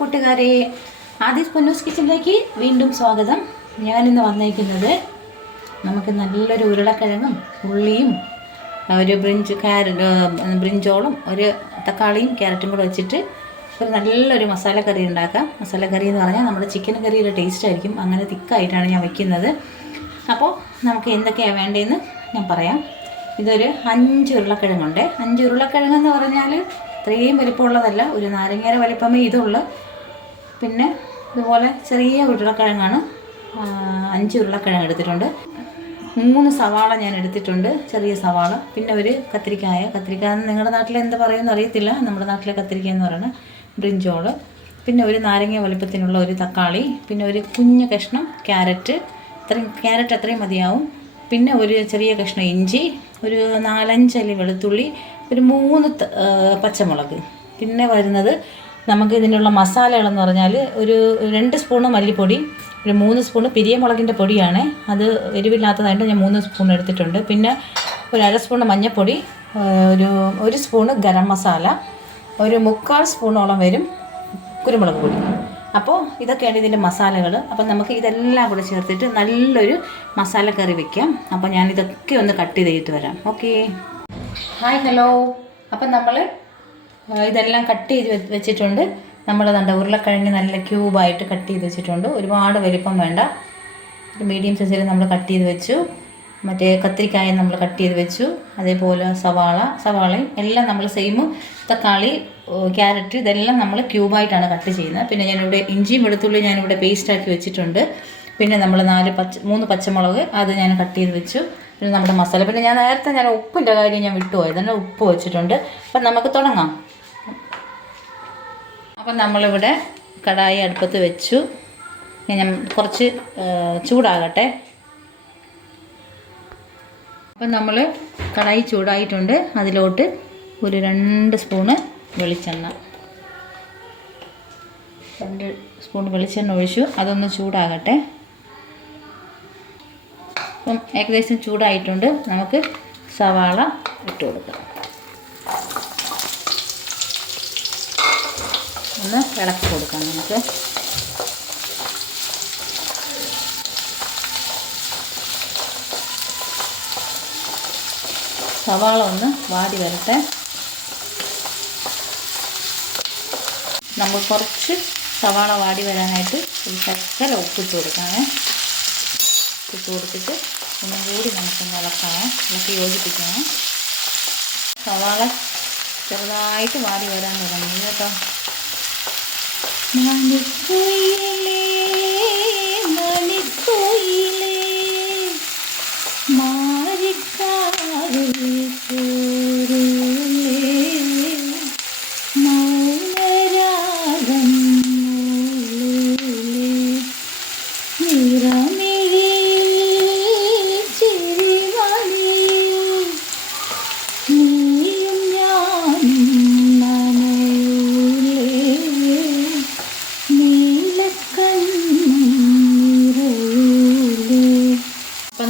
കൂട്ടുകാരെ, ആദീസ് പൊന്നൂസ് കിച്ചണിലേക്ക് വീണ്ടും സ്വാഗതം. ഞാനിന്ന് വന്നിരിക്കുന്നത് നമുക്ക് നല്ലൊരു ഉരുളക്കിഴങ്ങും ഉള്ളിയും ഒരു ബ്രിഞ്ചോളും ഒരു തക്കാളിയും ക്യാരറ്റും കൂടെ വെച്ചിട്ട് ഒരു നല്ലൊരു മസാല കറി ഉണ്ടാക്കാം. മസാല കറി എന്ന് പറഞ്ഞാൽ നമ്മുടെ ചിക്കൻ കറിയുടെ ടേസ്റ്റ് ആയിരിക്കും. അങ്ങനെ തിക്കായിട്ടാണ് ഞാൻ വയ്ക്കുന്നത്. അപ്പോൾ നമുക്ക് എന്തൊക്കെയാണ് വേണ്ടതെന്ന് ഞാൻ പറയാം. ഇതൊരു 5 ഉരുളക്കിഴങ്ങുണ്ട്. 5 ഉരുളക്കിഴങ്ങെന്ന് പറഞ്ഞാൽ ഇത്രയും വലിപ്പമുള്ളതല്ല, ഒരു നാരങ്ങയുടെ വലിപ്പമേ ഇതുള്ളൂ. പിന്നെ ഇതുപോലെ ചെറിയ ഉരുളക്കിഴങ്ങാണ്. 5 ഉരുളക്കിഴങ്ങ് എടുത്തിട്ടുണ്ട്. 3 സവാള ഞാൻ എടുത്തിട്ടുണ്ട്, ചെറിയ സവാള. പിന്നെ ഒരു കത്തിരിക്ക നിങ്ങളുടെ നാട്ടിൽ എന്താ പറയുമെന്ന് അറിയത്തില്ല, നമ്മുടെ നാട്ടിലെ കത്തിരിക്ക എന്ന് പറയുന്നത് ബ്രിഞ്ചോള്. പിന്നെ ഒരു നാരങ്ങ വലിപ്പത്തിനുള്ള ഒരു തക്കാളി, പിന്നെ ഒരു കുഞ്ഞ് കഷ്ണം ക്യാരറ്റ് അത്രയും മതിയാവും. പിന്നെ ഒരു ചെറിയ കഷ്ണം ഇഞ്ചി, ഒരു 4-5 അല്ലി വെളുത്തുള്ളി, ഒരു 3 പച്ചമുളക്. പിന്നെ വരുന്നത് നമുക്ക് ഇതിനുള്ള മസാലകളെന്ന് പറഞ്ഞാൽ ഒരു 2 സ്പൂണ് മല്ലിപ്പൊടി, ഒരു 3 സ്പൂണ് പിരിയമുളകിൻ്റെ പൊടിയാണ്. അത് എരിവില്ലാത്തതായിട്ട് ഞാൻ 3 സ്പൂൺ എടുത്തിട്ടുണ്ട്. പിന്നെ ഒരു 1/2 സ്പൂണ് മഞ്ഞൾപ്പൊടി, ഒരു സ്പൂണ് ഗരം മസാല, ഒരു 3/4 സ്പൂണോളം വരും കുരുമുളക് പൊടി. അപ്പോൾ ഇതൊക്കെയാണ് ഇതിൻ്റെ മസാലകൾ. അപ്പം നമുക്ക് ഇതെല്ലാം കൂടെ ചേർത്തിട്ട് നല്ലൊരു മസാല കറി വയ്ക്കാം. അപ്പോൾ ഞാനിതൊക്കെ ഒന്ന് കട്ട് ചെയ്തിട്ട് വരാം. Okay, hi, hello. അപ്പം നമ്മൾ ഇതെല്ലാം കട്ട് ചെയ്ത് വെച്ചിട്ടുണ്ട്. നമ്മൾ ഉരുളക്കിഴങ്ങ് നല്ല ക്യൂബായിട്ട് കട്ട് ചെയ്ത് വെച്ചിട്ടുണ്ട്. ഒരുപാട് വലിപ്പം വേണ്ട, ഒരു മീഡിയം സൈസിൽ നമ്മൾ കട്ട് ചെയ്ത് വെച്ചു. മറ്റേ കത്തിരിക്കായ നമ്മൾ കട്ട് ചെയ്ത് വെച്ചു. അതേപോലെ സവാളയും എല്ലാം നമ്മൾ സെയിം. തക്കാളി, ക്യാരറ്റ് ഇതെല്ലാം നമ്മൾ ക്യൂബായിട്ടാണ് കട്ട് ചെയ്യുന്നത്. പിന്നെ ഞാനിവിടെ ഇഞ്ചിയും വെളുത്തുള്ളി ഞാനിവിടെ പേസ്റ്റാക്കി വെച്ചിട്ടുണ്ട്. പിന്നെ നമ്മൾ 3 പച്ചമുളക് അത് ഞാൻ കട്ട് ചെയ്ത് വെച്ചു. പിന്നെ നമ്മുടെ മസാല, പിന്നെ നേരത്തെ ഉപ്പിൻ്റെ കാര്യം ഞാൻ വിട്ടുപോയി, തന്നെ ഉപ്പ് വെച്ചിട്ടുണ്ട്. അപ്പം നമുക്ക് തുടങ്ങാം. അപ്പം നമ്മളിവിടെ കടായി അടുപ്പത്ത് വെച്ചു. ഞാൻ കുറച്ച് ചൂടാകട്ടെ. അപ്പം നമ്മൾ കടായി ചൂടായിട്ടുണ്ട്. അതിലോട്ട് ഒരു 2 സ്പൂണ് വെളിച്ചെണ്ണ, 2 സ്പൂൺ വെളിച്ചെണ്ണ ഒഴിച്ചു. അതൊന്ന് ചൂടാകട്ടെ. അപ്പം ഏകദേശം ചൂടായിട്ടുണ്ട്. നമുക്ക് സവാള ഇട്ട് കൊടുക്കാം. ഒന്ന് ഇളക്കി കൊടുക്കാം നമുക്ക്. സവാള ഒന്ന് വാടി വരട്ടെ. നമ്മൾ കുറച്ച് സവാള വാടി വരാനായിട്ട് ഒരു ശർക്കര ഉപ്പിട്ട് കൊടുക്കാമേ. ഇട്ട് കൊടുത്തിട്ട് ഒന്നും കൂടി നമുക്കൊന്ന് ഇളക്കി യോജിപ്പിക്കണം. സവാള ചെറുതായിട്ട് വാടി വരാൻ തുടങ്ങി കേട്ടോ. മണിക്കുയിലേ മാരിക്കാവിൽ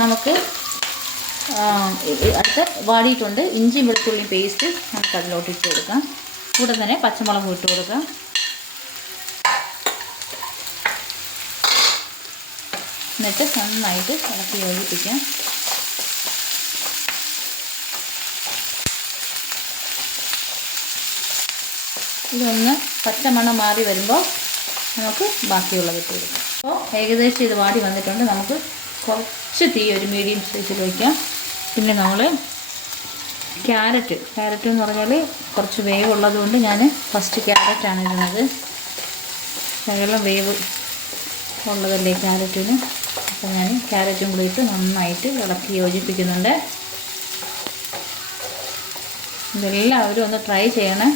നമുക്ക് അടുത്ത് വാടിയിട്ടുണ്ട്. ഇഞ്ചി വെളുത്തുള്ളി പേസ്റ്റ് നമുക്ക് അതിലോട്ട് ഇട്ട് കൊടുക്കാം. കൂടെ തന്നെ പച്ചമുളക് ഇട്ട് കൊടുക്കാം. എന്നിട്ട് നന്നായിട്ട് ഇളക്കി യോജിപ്പിക്കാം. ഇതൊന്ന് പച്ചമണം മാറി വരുമ്പോൾ നമുക്ക് ബാക്കിയുള്ളത് ഇട്ട് കൊടുക്കാം. അപ്പോൾ ഏകദേശം ഇത് വാടി വന്നിട്ടുണ്ട്. നമുക്ക് കുറച്ച് തീ ഒരു മീഡിയം സൈസിൽ വയ്ക്കാം. പിന്നെ നമ്മൾ ക്യാരറ്റ് എന്ന് പറഞ്ഞാൽ കുറച്ച് വേവ് ഉള്ളതുകൊണ്ട് ഞാൻ ഫസ്റ്റ് ക്യാരറ്റാണ് ഇടുന്നത്. ശകലം വേവ് ഉള്ളതല്ലേ ക്യാരറ്റിന്. അപ്പോൾ ഞാൻ ക്യാരറ്റും കൂടി ഇട്ട് നന്നായിട്ട് ഇളക്കി യോജിപ്പിക്കുന്നുണ്ട്. ഇതെല്ലാവരും ഒന്ന് ട്രൈ ചെയ്യണേ.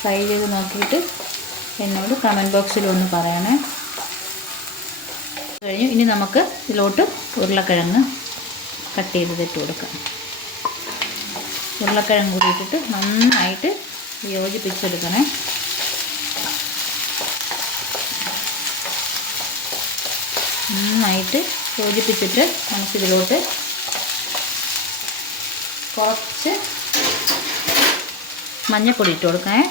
ട്രൈ ചെയ്ത് നോക്കിയിട്ട് എന്നോട് കമൻറ്റ് ബോക്സിൽ ഒന്ന് പറയണേ. കഴിഞ്ഞു. ഇനി നമുക്ക് ഇതിലോട്ട് ഉരുളക്കിഴങ്ങ് കട്ട് ചെയ്ത് ഇട്ട് കൊടുക്കാം. ഉരുളക്കിഴങ്ങ് കൂടി ഇട്ടിട്ട് നന്നായിട്ട് യോജിപ്പിച്ചെടുക്കണേ. നന്നായിട്ട് യോജിപ്പിച്ചിട്ട് നമുക്കിതിലോട്ട് കുറച്ച് മഞ്ഞൾപ്പൊടി ഇട്ട് കൊടുക്കണേ.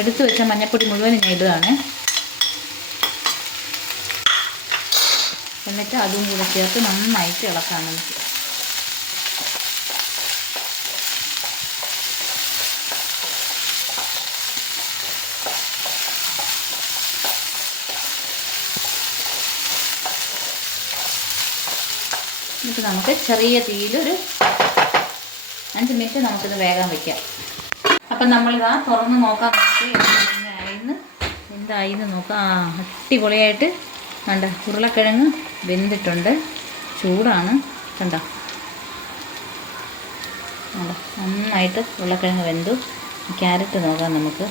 എടുത്ത് വെച്ച മഞ്ഞൾപ്പൊടി മുഴുവൻ ഞാൻ ഇടുകയാണ്. എന്നിട്ട് അതും കൂടെ ചേർത്ത് നന്നായിട്ട് ഇളക്കാം നമുക്ക്. എന്നിട്ട് നമുക്ക് ചെറിയ തീയിൽ ഒരു 5 മിനിറ്റ് നമുക്കിത് വേഗം വയ്ക്കാം. അപ്പം നമ്മളിതാ തുറന്ന് നോക്കാൻ നോക്കി എന്തായിന്ന് നോക്കാം. അടിപൊളിയായിട്ട് കണ്ട ഉരുളക്കിഴങ്ങ് വെന്തിട്ടുണ്ട്. ചൂടാണ് കണ്ട. നന്നായിട്ട് ഉരുളക്കിഴങ്ങ് വെന്തു. ക്യാരറ്റ് നോക്കാം നമുക്ക്.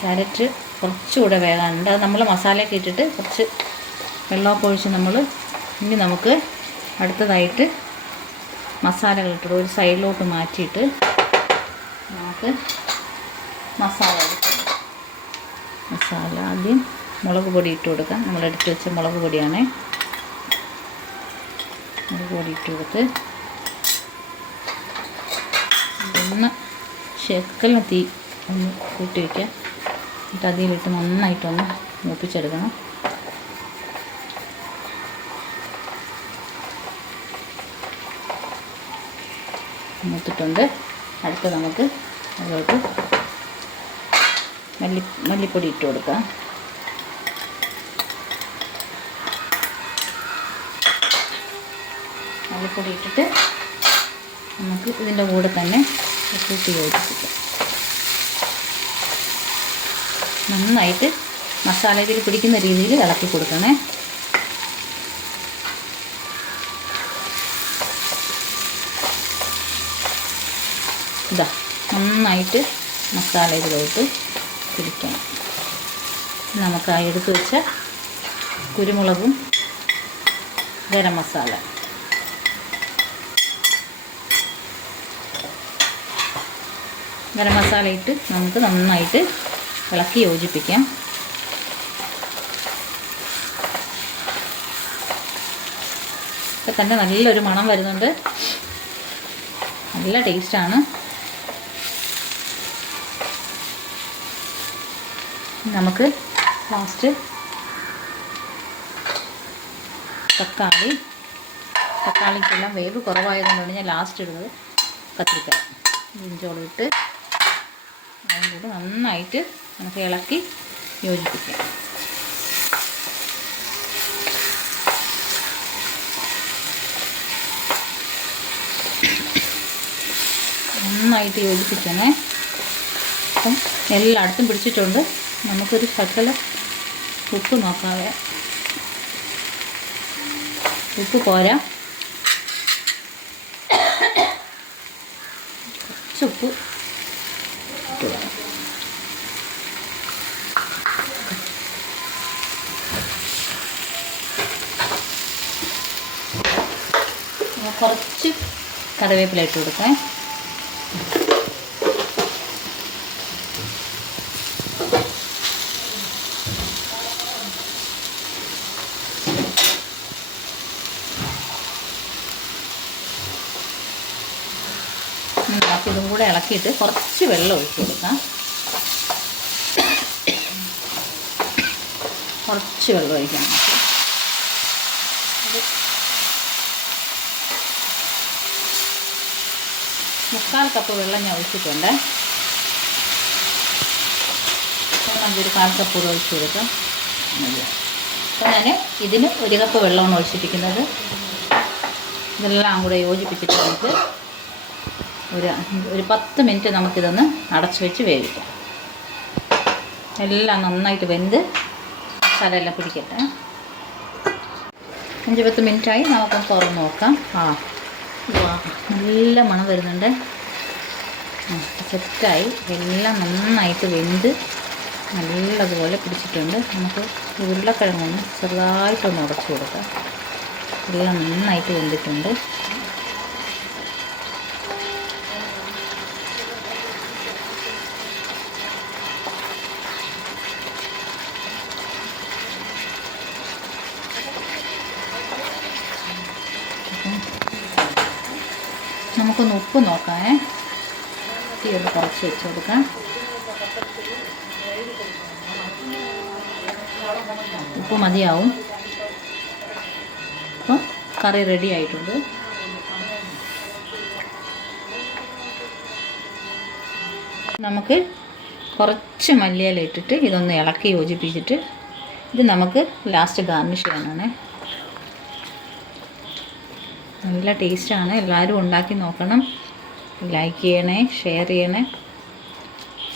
ക്യാരറ്റ് കുറച്ചുകൂടെ വേകാനുണ്ട്. അത് നമ്മൾ മസാലയൊക്കെ ഇട്ടിട്ട് കുറച്ച് വെള്ളമൊക്കെ ഒഴിച്ച് ഇനി നമുക്ക് അടുത്തതായിട്ട് മസാലകൾ ഇട്ടിട്ട് ഒരു സൈഡിലോട്ട് മാറ്റിയിട്ട് നമുക്ക് മസാല എടുക്കാം. മസാല ആദ്യം മുളക് പൊടി ഇട്ട് കൊടുക്കാം. നമ്മളെടുത്ത് വെച്ച മുളക് പൊടിയാണ്. മുളക് പൊടി ഇട്ട് കൊടുത്ത് ഒന്ന് ശക്കലിന് തീ ഒന്ന് കൂട്ടി വയ്ക്കാം. എന്നിട്ട് അതിലിട്ട് നന്നായിട്ടൊന്ന് മൂപ്പിച്ചെടുക്കണം. മൂത്തിട്ടുണ്ട്. അടുത്ത് നമുക്ക് അതിലോട്ട് മല്ലിപ്പൊടി ഇട്ട് കൊടുക്കാം. മല്ലിപ്പൊടി ഇട്ടിട്ട് നമുക്ക് ഇതിൻ്റെ കൂടെ തന്നെ കൂട്ടി യോജിപ്പിക്കാം. നന്നായിട്ട് മസാല ഇതിൽ പിടിക്കുന്ന രീതിയിൽ ഇളക്കി കൊടുക്കണേ. ഇതാ നന്നായിട്ട് മസാല ഇതിലോട്ട് പിടിക്കണം. നമുക്ക് ആ എടുത്ത് വെച്ച കുരുമുളകും ഗരം മസാല ഇട്ട് നമുക്ക് നന്നായിട്ട് ഇളക്കി യോജിപ്പിക്കാം. ഇപ്പം തന്നെ നല്ലൊരു മണം വരുന്നുണ്ട്. നല്ല ടേസ്റ്റാണ്. നമുക്ക് ലാസ്റ്റ് തക്കാളിക്കെല്ലാം വേവ് കുറവായതുകൊണ്ടാണ് ഞാൻ ലാസ്റ്റ് ഇടുന്നത്. കത്തിരിക്ക ഇഞ്ചോളം ഇട്ട് അതും കൂടി നന്നായിട്ട് നമുക്ക് ഇളക്കി യോജിപ്പിക്കാം. നന്നായിട്ട് യോജിപ്പിക്കണേ. അപ്പം എല്ലായിടത്തും പിടിച്ചിട്ടുണ്ട്. നമുക്കൊരു ശകലം ഉപ്പ് നോക്കാവേ. ഉപ്പ് പോരാ, കുറച്ചുപ്പ് ഇട്ട് വേണം. കുറച്ച് കറിവേപ്പില ഇട്ട് കൊടുക്കാം. ഇതും കൂടെ ഇളക്കിയിട്ട് കുറച്ച് വെള്ളം ഒഴിച്ച് കൊടുക്കാം. കുറച്ച് വെള്ളം ഒഴിക്കാം. മുക്കാൽ കപ്പ് വെള്ളം ഞാൻ ഒഴിച്ചിട്ടുണ്ട്. നമുക്കൊരു 1/4 കപ്പ് കൂടെ ഒഴിച്ച് കൊടുക്കാം. അപ്പോൾ ഞാൻ ഇതിന് 1 കപ്പ് വെള്ളമാണ് ഒഴിച്ചിരിക്കുന്നത്. ഇതെല്ലാം കൂടെ യോജിപ്പിച്ചിട്ട് നമുക്ക് ഒരു 10 മിനിറ്റ് നമുക്കിതൊന്ന് അടച്ചു വെച്ച് വേവിക്കാം. എല്ലാം നന്നായിട്ട് വെന്ത് മസാല എല്ലാം പിടിക്കട്ടെ. 5-10 മിനിറ്റായി. നമുക്കൊന്ന് തുറന്ന് നോക്കാം. നല്ല മണം വരുന്നുണ്ട്. സെറ്റായി. എല്ലാം നന്നായിട്ട് വെന്ത് നല്ലതുപോലെ പിടിച്ചിട്ടുണ്ട്. നമുക്ക് ഉരുളക്കിഴങ്ങൊന്ന് ചെറുതായിട്ടൊന്ന് ഉടച്ചു കൊടുക്കാം. എല്ലാം നന്നായിട്ട് വെന്തിട്ടുണ്ട്. നമുക്കൊന്ന് ഉപ്പ് നോക്കാം. തീ ഒന്ന് കുറച്ച് വെച്ച് കൊടുക്കാം. ഉപ്പ് മതിയാവും. അപ്പോൾ കറി റെഡി ആയിട്ടുണ്ട്. നമുക്ക് കുറച്ച് മല്ലിയില ഇട്ടിട്ട് ഇതൊന്ന് ഇളക്കി യോജിപ്പിച്ചിട്ട് ഇത് നമുക്ക് ലാസ്റ്റ് ഗാർണിഷ് ചെയ്യാനാണ്. നല്ല ടേസ്റ്റാണ്. എല്ലാവരും ഉണ്ടാക്കി നോക്കണം. ലൈക്ക് ചെയ്യണേ, ഷെയർ ചെയ്യണേ,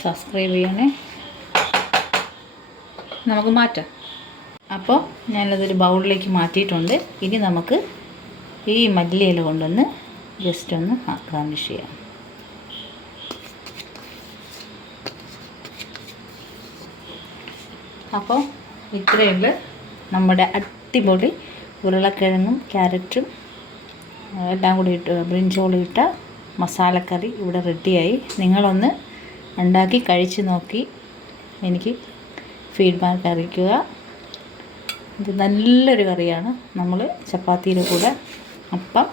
സബ്സ്ക്രൈബ് ചെയ്യണേ. നമുക്ക് മാറ്റാം. അപ്പോൾ ഞാനതൊരു ബൗളിലേക്ക് മാറ്റിയിട്ടുണ്ട്. ഇനി നമുക്ക് ഈ മല്ലിയില കൊണ്ടൊന്ന് ജസ്റ്റ് ഒന്ന് ഗാർണിഷ് ചെയ്യാം. അപ്പോൾ ഇത്രയുള്ള നമ്മുടെ അടിപൊളി ഉരുളക്കിഴങ്ങും ക്യാരറ്റും എല്ലാം കൂടി ഇട്ട് ബ്രിഞ്ചോളും ഇട്ട മസാലക്കറി ഇവിടെ റെഡിയായി. നിങ്ങളൊന്ന് ഉണ്ടാക്കി കഴിച്ച് നോക്കി എനിക്ക് ഫീഡ്ബാക്ക് അറിയിക്കുക. ഇത് നല്ലൊരു കറിയാണ്. നമ്മൾ ചപ്പാത്തിയുടെ കൂടെ, അപ്പം,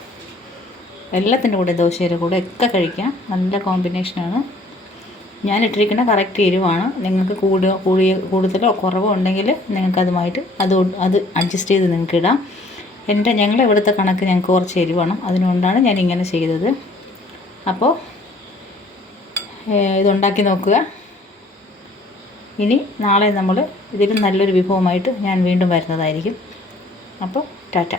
എല്ലാത്തിൻ്റെ കൂടെ, ദോശയുടെ കൂടെ ഒക്കെ കഴിക്കാം. നല്ല കോമ്പിനേഷനാണ്. ഞാൻ ഇട്ടിരിക്കുന്ന കറക്റ്റ് എരിവാണ്. നിങ്ങൾക്ക് കൂടുതലോ കുറവോ ഉണ്ടെങ്കിൽ നിങ്ങൾക്കതുമായിട്ട് അത് അഡ്ജസ്റ്റ് ചെയ്ത് നിങ്ങൾക്ക് ഇടാം. ഞങ്ങളുടെ ഇവിടുത്തെ കണക്ക് ഞങ്ങൾക്ക് കുറച്ച് എരിവാണ്. അതുകൊണ്ടാണ് ഞാൻ ഇങ്ങനെ ചെയ്തത്. അപ്പോൾ ഇതുണ്ടാക്കി നോക്കുക. ഇനി നാളെ നമ്മൾ ഇതിലും നല്ലൊരു വിഭവമായിട്ട് ഞാൻ വീണ്ടും വരുന്നതായിരിക്കും. അപ്പോൾ ടാറ്റ.